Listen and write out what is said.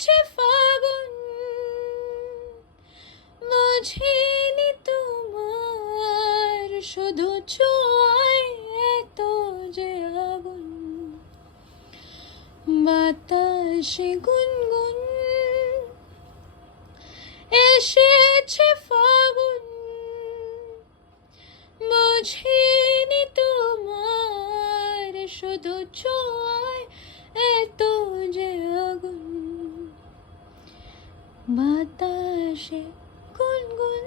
এসেছে ফাগুন, বুঝিনি তোমার শুধু ছোঁয়ায় এত যে আগুন। বাতাসে গুনগুন এসেছে ফাগুন, বুঝিনি তোমার শুধু ছোঁয়ায় এত যে আগুন। বাতাসে গুনগুন